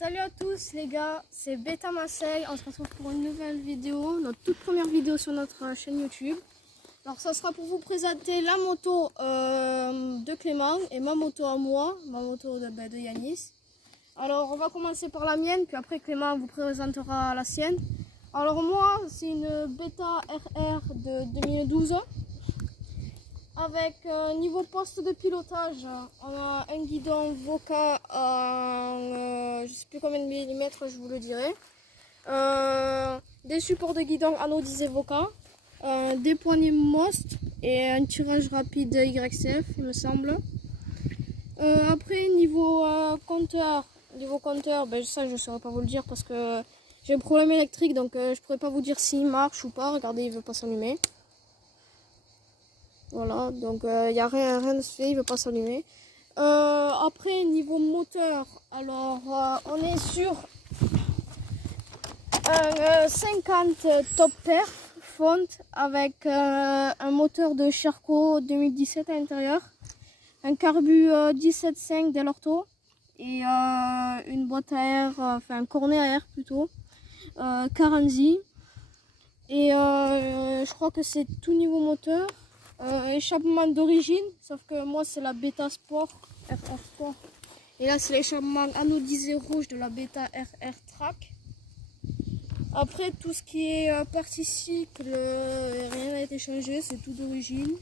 Salut à tous les gars, c'est Beta Marseille. On se retrouve pour une nouvelle vidéo, notre toute première vidéo sur notre chaîne YouTube. Alors ça sera pour vous présenter la moto de Clément et ma moto à moi, ma moto de Yanis. Alors on va commencer par la mienne, puis après Clément vous présentera la sienne. Alors moi c'est une Beta RR de 2012. Avec niveau poste de pilotage, on a un guidon Voca en je sais plus combien de millimètres, je vous le dirai. Des supports de guidon anodisé Voca, des poignées Most et un tirage rapide YCF, il me semble. Après niveau compteur, ben, ça je ne saurais pas vous le dire parce que j'ai un problème électrique, donc je ne pourrais pas vous dire s'il marche ou pas. Regardez, il ne veut pas s'allumer. Voilà, donc il n'y a rien de fait, il ne veut pas s'allumer. Après, niveau moteur, alors on est sur un 50 Top Perf fonte avec un moteur de Sherco 2017 à l'intérieur, un carbu 17.5 Delorto et une boîte à air, enfin un cornet à air plutôt, Caranzi. Et je crois que c'est tout niveau moteur. Échappement d'origine, sauf que moi c'est la Beta Sport, RR Sport. Et là c'est l'échappement anodisé rouge de la Beta RR Track. Après tout ce qui est partie cycle, rien n'a été changé, c'est tout d'origine.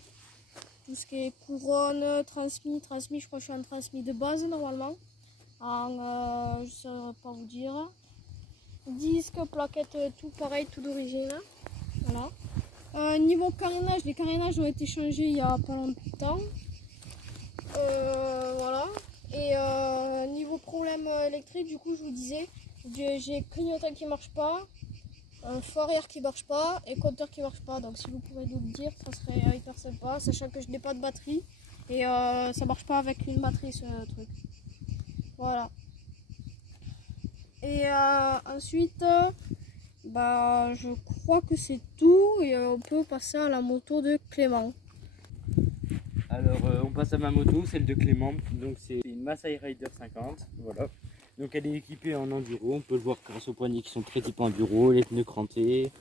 Tout ce qui est couronne, transmis, je crois que je suis en transmis de base normalement. Je ne saurais pas vous dire. Disque, plaquette, tout pareil, tout d'origine. Voilà. Niveau carénage, les carénages ont été changés il y a pas longtemps. Voilà. Et niveau problème électrique, du coup, je vous disais, j'ai clignotant qui marche pas, un feu arrière qui marche pas et compteur qui marche pas. Donc, si vous pouvez nous le dire, ça serait hyper sympa, sachant que je n'ai pas de batterie et ça marche pas avec une batterie ce truc. Voilà. Et ensuite. Bah, je crois que c'est tout et on peut passer à la moto de Clément. Alors on passe à ma moto, celle de Clément. Donc c'est une Masai Rider 50. Voilà. Donc elle est équipée en enduro. On peut le voir grâce aux poignées qui sont très type enduro, les pneus crantés,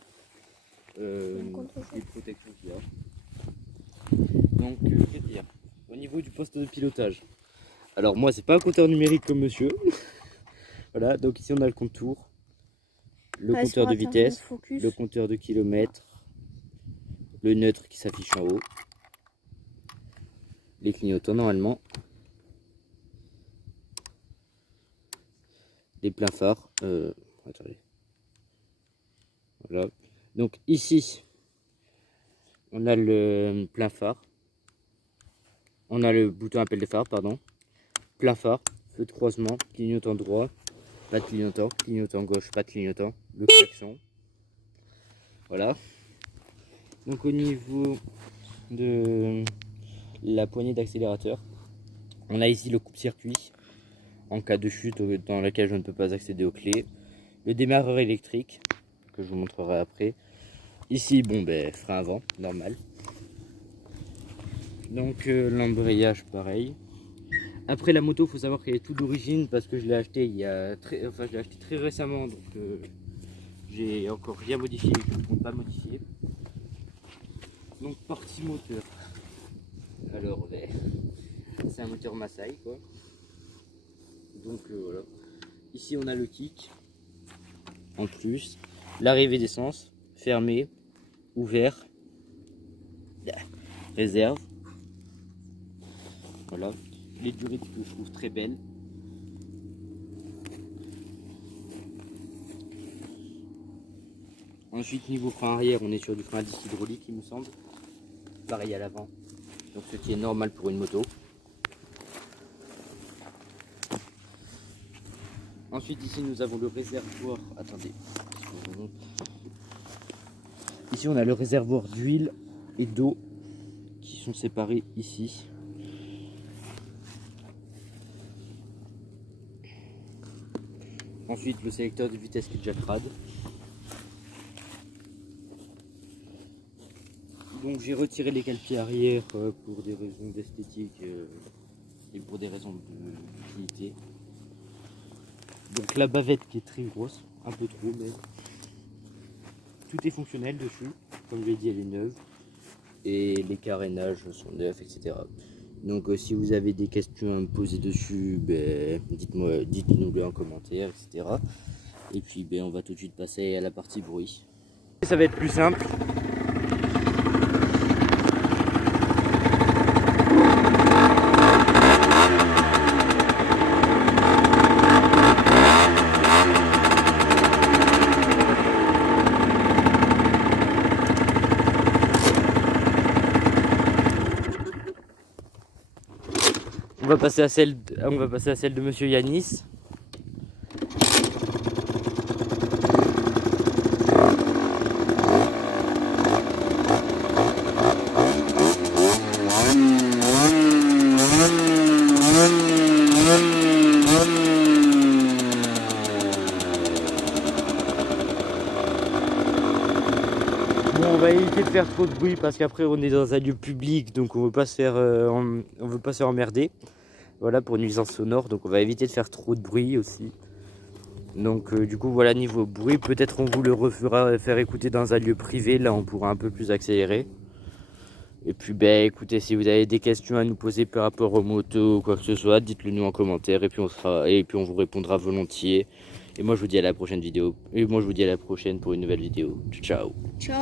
les protections qu'il y a. Donc que dire au niveau du poste de pilotage. Alors moi c'est pas un compteur numérique comme monsieur. Voilà. Donc ici on a le contour. Le compteur de vitesse, le compteur de kilomètres, le neutre qui s'affiche en haut, les clignotants normalement, les pleins phares. Attendez. Voilà. Donc ici, on a le plein phare, on a le bouton appel de phare, pardon, plein phare, feu de croisement, clignotant droit, pas de clignotant gauche, pas de clignotant, le klaxon. Voilà. Donc au niveau de la poignée d'accélérateur, on a ici le coupe-circuit en cas de chute dans laquelle je ne peux pas accéder aux clés, le démarreur électrique que je vous montrerai après. Ici bon ben frein avant normal, donc l'embrayage pareil. Après la moto, il faut savoir qu'elle est toute d'origine parce que je l'ai acheté très récemment, donc j'ai encore rien modifié, je ne compte pas modifier. Donc partie moteur, alors ben, c'est un moteur Masai quoi. Donc voilà. Ici on a le kick en plus, l'arrivée d'essence, fermé, ouvert, réserve. Voilà. Les durées que je trouve très belles. Ensuite niveau frein arrière, on est sur du frein à disque hydraulique il me semble. Pareil à l'avant. Donc ce qui est normal pour une moto. Ensuite ici nous avons le réservoir. Attendez. Ici on a le réservoir d'huile et d'eau qui sont séparés ici. Ensuite le sélecteur de vitesse qui est déjà crade. Donc j'ai retiré les cale-pieds arrière pour des raisons d'esthétique et pour des raisons d'utilité. Donc la bavette qui est très grosse, un peu trop, mais tout est fonctionnel dessus. Comme je l'ai dit, elle est neuve. Et les carénages sont neufs, etc. Donc si vous avez des questions à me poser dessus, ben, dites-nous-le en commentaire, etc. Et puis ben, on va tout de suite passer à la partie bruit. Ça va être plus simple. On va passer à celle de Monsieur Yanis. Bon, on va éviter de faire trop de bruit parce qu'après on est dans un lieu public, donc on veut pas se faire, on veut pas se faire emmerder. Voilà, pour nuisance sonore, donc on va éviter de faire trop de bruit aussi. Donc du coup voilà, niveau bruit, peut-être on vous le refera faire écouter dans un lieu privé, là on pourra un peu plus accélérer. Et puis ben écoutez, si vous avez des questions à nous poser par rapport aux motos ou quoi que ce soit, dites-le nous en commentaire et puis on vous répondra volontiers. Et moi je vous dis à la prochaine vidéo. Et moi je vous dis à la prochaine pour une nouvelle vidéo. Ciao. Ciao.